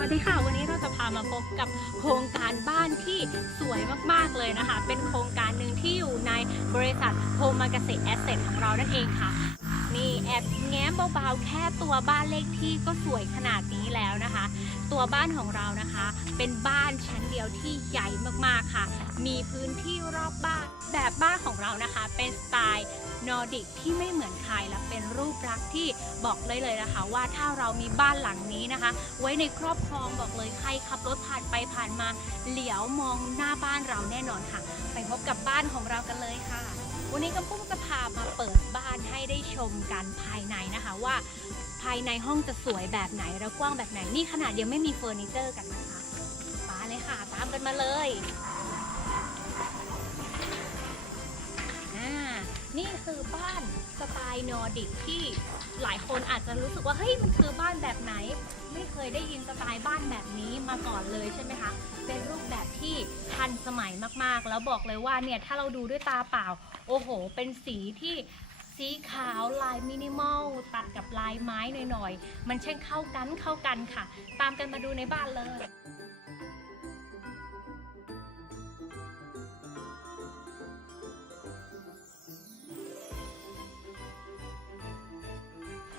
สวัสดีค่ะ วันนี้เราจะพามาพบกับโครงการบ้านที่สวยมากๆเลยนะคะ เป็นโครงการหนึ่งที่อยู่ในบริษัทโฮมากาเซแอสเซทของเรานั่นเองค่ะ นี่แอบแง้มเบาๆแค่ตัวบ้านเลขที่ก็สวยขนาดนี้แล้วนะคะ ตัวบ้านของเรานะคะ เป็นบ้านชั้นเดียวที่ใหญ่มากๆค่ะ มีพื้นที่รอบบ้าน แบบบ้านของเรานะคะ เป็นสไตล์นอร์ดิกที่ไม่เหมือนใครและเป็นรูปลักษณ์ที่บอกเลยเลยนะคะ ว่าถ้าเรามีบ้านหลังนี้นะคะ ไว้ในครอบครองบอกเลยใครขับรถผ่านไปผ่านมา เหลียวมองหน้าบ้านเราแน่นอนค่ะ ไปพบกับบ้านของเรากันเลยค่ะ วันนี้กำปุ้งจะพามาเปิดบ้านให้ได้ชมกันภายในนะคะว่า ภายในห้องจะสวยแบบไหนและกว้างแบบไหนนี่ขนาดยังไม่มีเฟอร์นิเจอร์กันนะคะมาเลยค่ะ ตามกันมาเลย นี่คือบ้านสไตล์นอร์ดิกที่หลายคนอาจจะรู้สึกว่าเฮ้ยมันคือบ้านแบบไหน ไม่เคยได้ยินสไตล์บ้านแบบนี้มาก่อนเลยใช่ไหมคะ เป็นรูปแบบที่ทันสมัยมากๆ แล้วบอกเลยว่าเนี่ยถ้าเราดูด้วยตาเปล่า โอ้โห เป็นสีที่สีขาวลายมินิมอลตัดกับลายไม้หน่อยๆ มันเช่างเข้ากันเข้ากันค่ะ ตามกันมาดูในบ้านเลย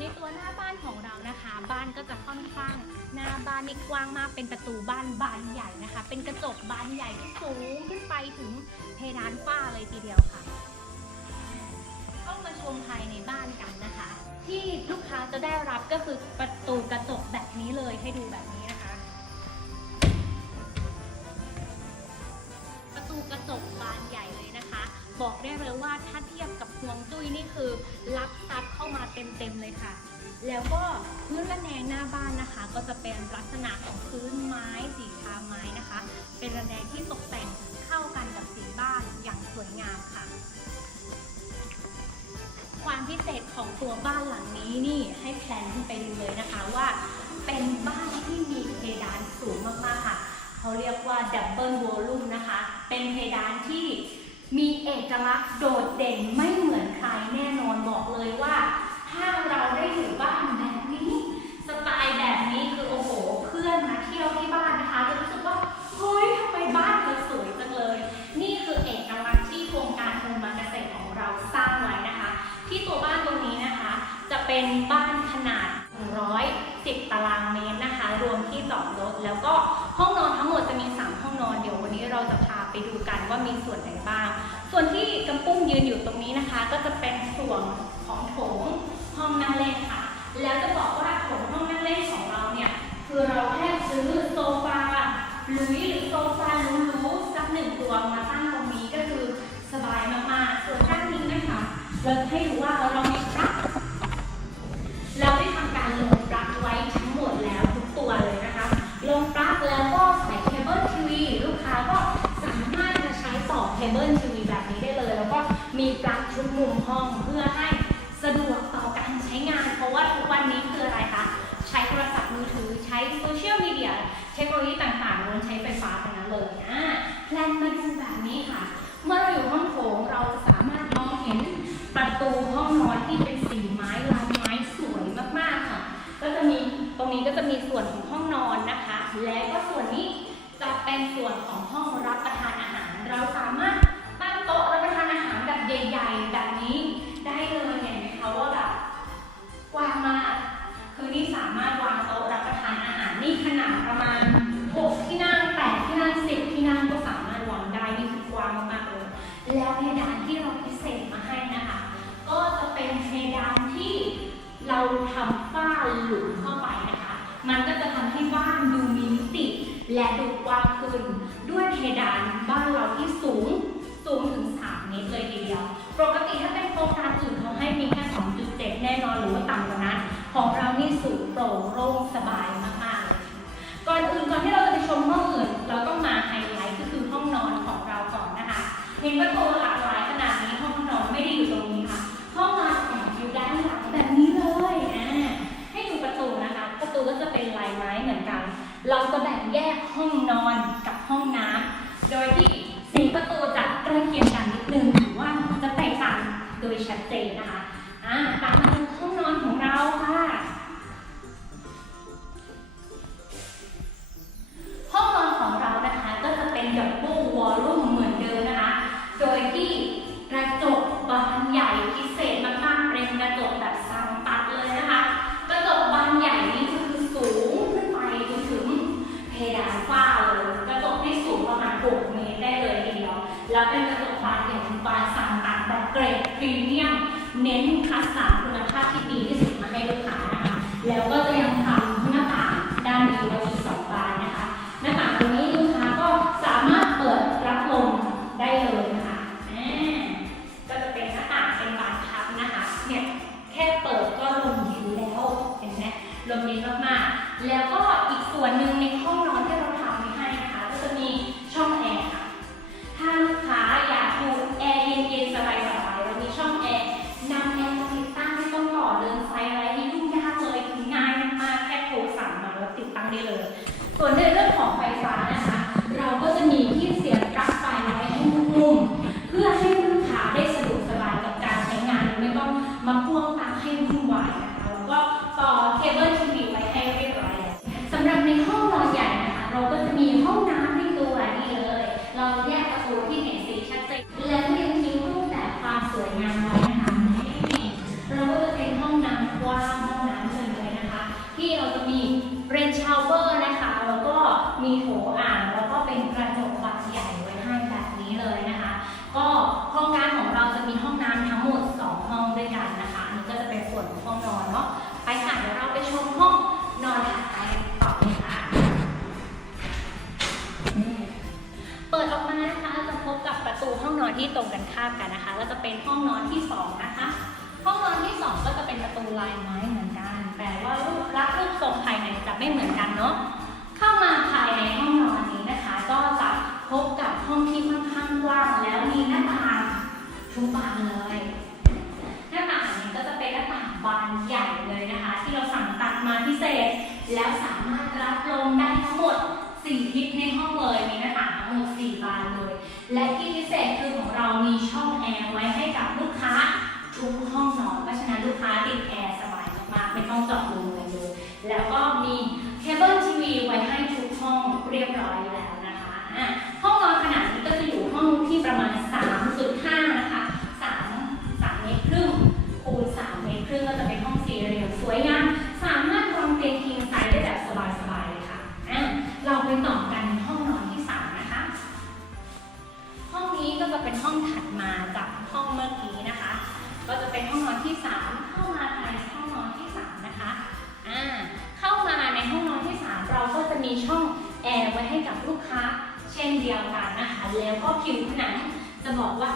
ในตัวหน้าบ้านของเรานะคะ บ้านก็จะค่อนข้างหน้าบ้านนี่กว้างมากเป็นประตูบ้านบานใหญ่นะคะ เป็นกระจกบานใหญ่ที่สูงขึ้นไปถึงเพดานฝ้าเลยทีเดียวค่ะเข้ามาชมภายในบ้านกันนะคะ ที่ลูกค้าจะได้รับก็คือประตูกระจกแบบนี้เลยให้ดูแบบ บอกได้เลยว่าถ้าเทียบกับฮวงจุ้ยนี่คือรับทรัพย์เข้ามาเต็มๆเลยค่ะ แล้วก็พื้นระแนงหน้าบ้านนะคะ ก็จะเป็นลักษณะของพื้นไม้สีทาไม้นะคะ เป็นระแนงที่ตกแต่งเข้ากันกับสีบ้านอย่างสวยงามค่ะ ความพิเศษของตัวบ้านหลังนี้นี่ให้แพลนขึ้นไปดูเลยนะคะว่า เป็นบ้านที่มีเพดานสูงมากๆค่ะเขาเรียกว่าดับเบิลวอลลุ่มนะคะ เป็นเพดานที่ มีเอกลักษณ์โดดเด่นไม่เหมือนใครแน่นอนบอกเลยว่า ถ้าเราได้อยู่บ้านแบบนี้ สไตล์แบบนี้คือโอ้โหเพื่อนมาเที่ยวที่บ้านนะคะจะรู้สึกว่าเฮ้ยทำไมบ้านเธอสวยจังเลย นี่คือเอกลักษณ์ที่โครงการโฮมมาเกษตรของเราสร้างไว้นะคะ ที่ตัวบ้านตรงนี้นะคะ จะเป็นบ้านขนาด 110 ตารางเมตรนะคะ รวมที่จอดรถแล้วก็ห้องนอนทั้งหมดจะมี 3 ห้องนอนเดี๋ยววันนี้เราจะพา ไปดูกันว่ามีส่วนไหนบ้าง ส่วนที่กำปุ้งยืนอยู่ตรงนี้นะคะ ก็จะเป็นส่วนของโถงห้องนั่งเล่นค่ะ แล้วจะบอกว่าโถงห้องนั่งเล่นของเราเนี่ย คือเราแค่ซื้อโซฟาหลุยหรือโซฟาหรูๆสักหนึ่งตัวมาตั้งตรงนี้ก็คือสบายมากๆ ส่วนด้านนี้นะคะ เราจะให้ดูว่าเรามีปลั๊กเราได้ทำการลงปลั๊กไว้ทั้งหมดแล้วทุกตัวเลยนะคะ ลงปลั๊กแล้วก็ มีปลั๊กทุกมุมห้องเพื่อให้สะดวกต่อการใช้งาน เพราะว่าทุกวันนี้คืออะไรคะใช้โทรศัพท์มือถือใช้โซเชียลมีเดียเทคโนโลยีต่างๆล้วนใช้ไฟฟ้าทั้งนั้นเลยอะแพลนมาดูแบบนี้ค่ะ เมื่อเราอยู่ห้องโถงเราสามารถมองเห็นประตูห้องนอนที่เป็นสีไม้ลายไม้สวยมากๆค่ะ ก็จะมีตรงนี้ก็จะมีส่วนของห้องนอนนะคะ และก็ส่วนนี้จะเป็นส่วนของห้องรับประทานอาหาร เราสามารถ ใหญ่ๆ แบบนี้ได้เลยเห็นไหมคะว่าแบบกว้างมาก คือนี่สามารถวางโต๊ะรับประทานอาหารนี่ขนาดประมาณ 6 ที่นั่ง 8 ที่นั่ง 10 ที่นั่งก็สามารถวางได้นี่คือกว้างมากๆเลยแล้วเพดานที่เราพิเศษมาให้นะคะ ก็จะเป็นเพดานที่เราทำฝ้าหลุมเข้าไปนะคะ มันก็จะทำให้บ้านดูมีมิติและดูกว้างขึ้นด้วยเพดานบ้านเราที่สูง สูงถึง 3 เมตรเลยทีเดียว ปกติถ้าเป็นโครงการอื่นเขาให้มีแค่ 2.7 แน่นอนหรือว่าต่ำกว่านั้น ของเรานี่สูงโปร่งโล่งสบายมากๆเลยค่ะก่อนอื่นก่อนที่เราจะไปชมห้องอื่น เราต้องมาไฮไลท์ก็คือห้องนอนของเราก่อนนะคะเห็นประตูหลากหลายขนาดนี้ห้องนอนไม่ได้อยู่ตรงนี้ค่ะ ห้องนอนแอบอยู่ด้านหลังแบบนี้เลยอ่าให้ดูประตูนะคะ ประตูก็จะเป็นลายไม้เหมือนกัน เราจะแบ่งแยกห้องนอนกับห้องน้ำโดยที่ ประตูจะใกล้เคียงกันนิดนึงหรือว่าจะแตกต่างโดยชัดเจนนะคะ อ่าตามมาดูห้องนอนของเราค่ะ พรีเมียม เน้นคัดสรรคุณภาพที่ดีที่สุดมาให้ลูกค้านะคะ แล้วก็จะยังทำหน้าต่างด้านนี้ไว้อีกสองบานนะคะ หน้าต่างตรงนี้ลูกค้าก็สามารถเปิดรับลมได้เลยนะคะก็จะเป็นหน้าต่างเป็นบานพับนะคะ เนี่ยแค่เปิดก็ลมเย็นแล้ว เห็นไหมลมเย็นมากๆ นะคะอันนี้ก็จะเป็นส่วนของห้องนอนเนาะไปค่ะเดี๋ยวเราไปชมห้องนอนถัดไปต่อเลยค่ะเปิดออกมานะคะจะพบกับประตูห้องนอนที่ตรงกันข้ามกันนะคะก็จะเป็นห้องนอนที่สองนะคะห้องนอนที่สองก็จะเป็นประตูลายไม้เหมือนกันแต่ว่ารูปลักษณ์รูปทรงภายในจะไม่เหมือนกันเนาะเข้ามาภายในห้องนอนาต่างบานใหญ่เลยนะคะ ที่เราสั่งตัดมาพิเศษ แล้วสามารถรับลมได้ทั้งหมด 4 ทิศในห้องเลยมีหน้าต่างทั้งหมด 4 บานเลย และที่พิเศษคือของเรามีช่องแอร์ไว้ให้กับลูกค้าทุกห้องนอนเพราะฉะนั้นลูกค้าติดแอร์สบายมากๆไม่ต้องเจาะรูเลยเลยแล้วก็มีเคเบิลทีวีไว้ให้ทุกห้องเรียบร้อยแล้วนะคะห้องนอนขนาดนี้ก็จะอยู่ห้องที่ประมาณ 3.5 นะคะ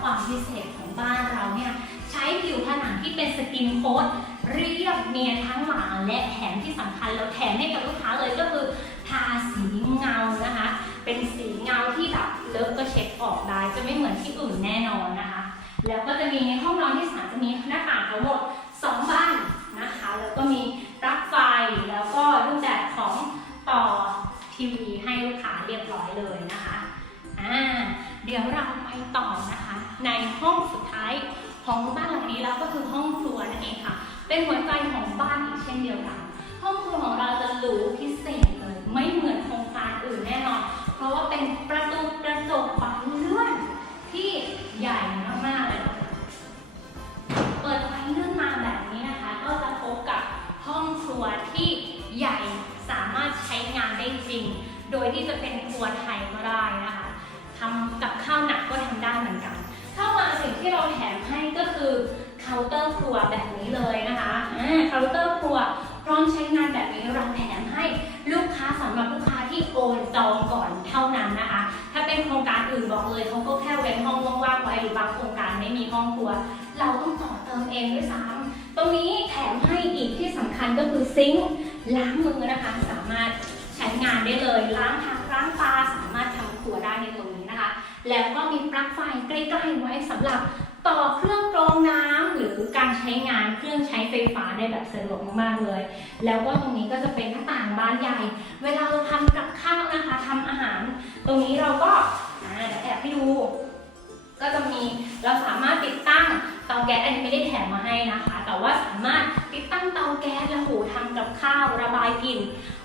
ความพิเศษของบ้านเราเนี่ยใช้ผิวผนังที่เป็นสกินโค้ดเรียบเนียนทั้งหลังและแถมที่สำคัญเราแถมให้กับลูกค้าเลยก็คือทาสีเงานะคะ เป็นสีเงาที่แบบเลอะก็เช็ดออกได้จะไม่เหมือนที่อื่นแน่นอนนะคะ แล้วก็จะมีในห้องนอนที่สามจะมีหน้าต่างทั้งหมดสองบานนะคะ แล้วก็มีปลั๊กไฟแล้วก็รูปแบบของต่อทีวีให้ลูกค้าเรียบร้อยเลยนะคะอ่า เดี๋ยวเราไปต่อนะคะ ในห้องสุดท้ายของบ้านหลังนี้แล้วก็คือห้องครัวนั่นเองค่ะ เป็นหัวใจของบ้านอีกเช่นเดียวกัน ห้องครัวของเราจะหรูพิเศษเลยไม่เหมือนโครงการอื่นแน่นอน เพราะว่าเป็นประตูกระจกบานเลื่อนที่ใหญ่มากๆเลยเปิดไฟเลื่อนมาแบบนี้นะคะ ก็จะพบกับห้องครัวที่ใหญ่สามารถใช้งานได้จริง โดยที่จะเป็นครัวไทยก็ได้นะคะ เคาน์เตอร์ครัวแบบนี้เลยนะคะเคาน์เตอร์ครัวพร้อมใช้งานแบบนี้เราแถมให้ลูกค้าสำหรับลูกค้าที่โอนจองก่อนเท่านั้นนะคะ ถ้าเป็นโครงการอื่นบอกเลยเขาก็แค่เว้นห้องว่างๆไว้หรือบางโครงการไม่มีห้องครัว เราต้องต่อเติมเองด้วยซ้ำตรงนี้แถมให้อีกที่สำคัญก็คือซิงค์ล้างมือนะคะสามารถใช้งานได้เลยล้างผักล้างปลาสามารถทำครัวได้ในตรงนี้นะคะ แล้วก็มีปลั๊กไฟใกล้ๆไว้สำหรับ ต่อเครื่องกรองน้ำหรือการใช้งานเครื่องใช้ไฟฟ้าได้แบบสะดวกมากๆเลย แล้วก็ตรงนี้ก็จะเป็นหน้าต่างบานใหญ่ เวลาเราทำกับข้าวนะคะทำอาหาร ตรงนี้เราก็อ่าเดี๋ยวแอบให้ดู ก็จะมีเราสามารถติดตั้งเตาแก๊สอันนี้ไม่ได้แถมมาให้นะคะ แต่ว่าสามารถติดตั้งเตาแก๊สแล้วหูทำกับข้าวระบายกลิ่น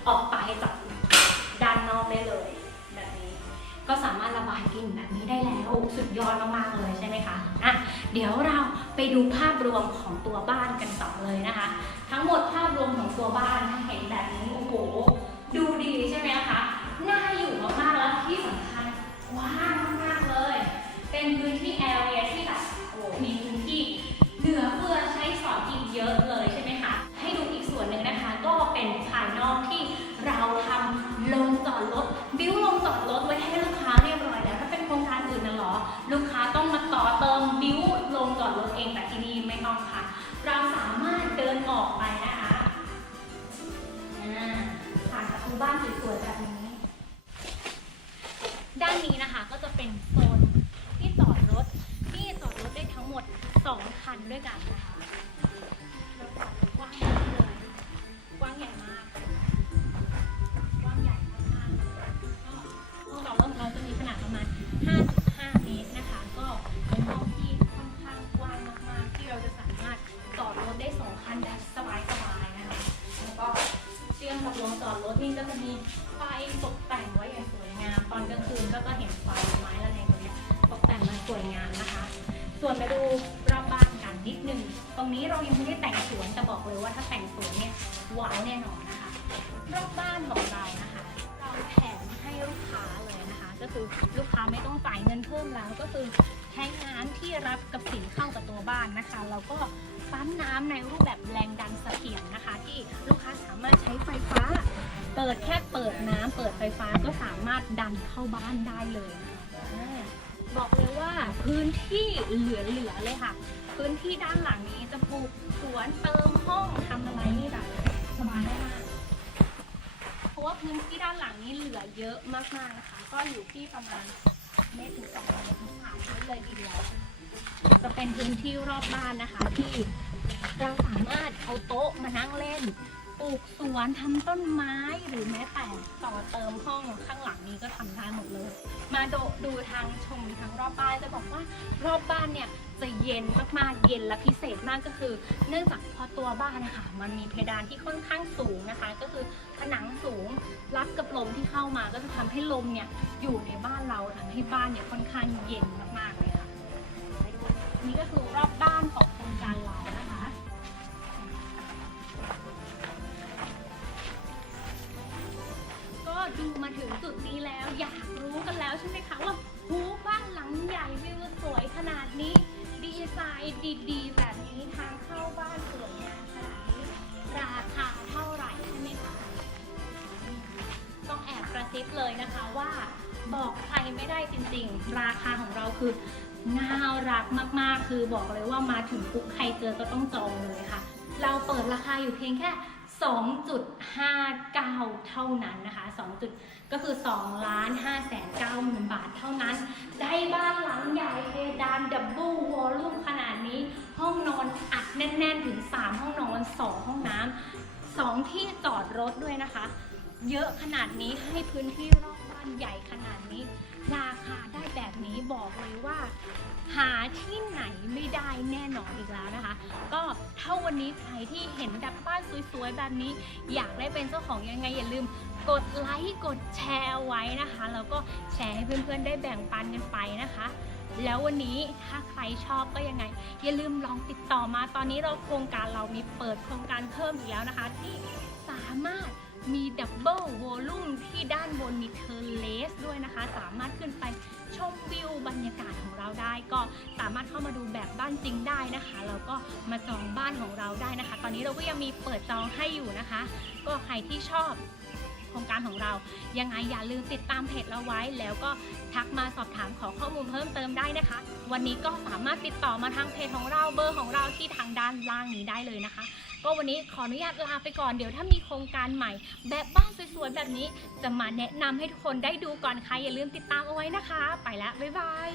ออกไปจากด้านนอกได้เลย ก็สามารถระบายกลิ่นแบบนี้ได้แล้วสุดยอดมากๆเลยใช่ไหมคะอะเดี๋ยวเราไปดูภาพรวมของตัวบ้านกันต่อเลยนะคะ ทั้งหมดภาพรวมของตัวบ้านเห็นแบบนี้โอ้โหดูดีใช่ไหมคะน่าอยู่มากๆแล้วที่สำคัญกว้างมากๆเลย เป็นพื้นที่แอเรียที่แบบโอ้โหมีพื้นที่เหลือเฟือใช้สอยอีกเยอะเลยใช่ไหมคะให้ดูอีกส่วนหนึ่งนะคะ ก็เป็นภายนอกที่ นะคะรอบบ้านของเรานะคะ เราแถมให้ลูกค้าเลยนะคะ ก็คือลูกค้าไม่ต้องจ่ายเงินเพิ่มแล้วก็คือใช้งานที่รับกับสีเข้ากับตัวบ้านนะคะแล้วก็ปั๊มน้ำในรูปแบบแรงดันเสถียรนะคะ ที่ลูกค้าสามารถใช้ไฟฟ้า เปิดแค่เปิดน้ำเปิดไฟฟ้าก็สามารถดันเข้าบ้านได้เลยนะคะบอกเลยว่าพื้นที่เหลือๆเลยค่ะ พื้นที่ด้านหลังนี้จะปลูกสวนเติมห้องทำอะไรนี่แบบ พื้นที่ด้านหลังนี้เหลือเยอะมากๆนะคะ ก็อยู่ที่ประมาณเมตรถึงสองเมตรถึงสามเมตรเลยทีเดียวจะเป็นพื้นที่รอบบ้านนะคะ ที่เราสามารถเอาโต๊ะมานั่งเล่นปลูกสวนทำต้นไม้หรือแม้แต่ต่อเติมห้องข้างหลังนี้ก็ทำได้หมดเลย มาดูดูทางชมทางรอบบ้านจะบอกว่ารอบบ้านเนี่ย จะเย็นมากๆ เย็นและพิเศษมากก็คือ เนื่องจากพอตัวบ้านนะคะมันมีเพดานที่ค่อนข้างสูงนะคะ ก็คือผนังสูงรับกับลมที่เข้ามาก็จะทำให้ลมเนี่ยอยู่ในบ้านเราทำให้บ้านเนี่ยค่อนข้างเย็นมากๆเลยค่ะนี่ก็คือรอบบ้านของโครงการเรา เลยนะคะว่าบอกใครไม่ได้จริงๆ ราคาของเราคือน่ารักมากๆ คือบอกเลยว่ามาถึงปุ๊บใครเจอก็ต้องจองเลยค่ะ เราเปิดราคาอยู่เพียงแค่ 2.59 เท่านั้นนะคะ2จุดก็คือ2ล้าน5แสน9หมื่นบาทเท่านั้น ได้บ้านหลังใหญ่เพดานดับเบิลวอลลุ่มขนาดนี้ ห้องนอนอัดแน่น ๆ ถึง 3 ห้องนอน 2 ห้องน้ำ2ที่จอดรถด้วยนะคะ เยอะขนาดนี้ให้พื้นที่รอบบ้านใหญ่ขนาดนี้ ราคาได้แบบนี้บอกเลยว่า หาที่ไหนไม่ได้แน่นอนอีกแล้วนะคะ ก็ถ้าวันนี้ใครที่เห็นดับบ้านสวยๆแบบนี้ อยากได้เป็นเจ้าของยังไงอย่าลืมกดไลค์กดแชร์ไว้นะคะ แล้วก็แชร์ให้เพื่อนๆได้แบ่งปันกันไปนะคะ แล้ววันนี้ถ้าใครชอบก็ยังไง อย่าลืมลองติดต่อมาตอนนี้เราโครงการเรามีเปิดโครงการเพิ่มอีกแล้วนะคะ ที่สามารถ มีดับเบิลวอลลุ่มที่ด้านบนมีเทอร์เลสด้วยนะคะ สามารถขึ้นไปชมวิวบรรยากาศของเราได้ก็สามารถเข้ามาดูแบบบ้านจริงได้นะคะแล้วก็มาจองบ้านของเราได้นะคะ ตอนนี้เราก็ยังมีเปิดจองให้อยู่นะคะ ก็ใครที่ชอบ โครงการของเรา ยังไงอย่าลืมติดตามเพจเราไว้ แล้วก็ทักมาสอบถามขอข้อมูลเพิ่มเติมได้นะคะ วันนี้ก็สามารถติดต่อมาทางเพจของเราเบอร์ของเราที่ทางด้านล่างนี้ได้เลยนะคะ ก็วันนี้ขออนุญาตลาไปก่อนเดี๋ยวถ้ามีโครงการใหม่ แบบบ้านสวยๆแบบนี้ จะมาแนะนำให้ทุกคนได้ดูก่อนใค่ะอย่าลืมติดตามเอาไว้นะคะ ไปแล้วบ๊ายบาย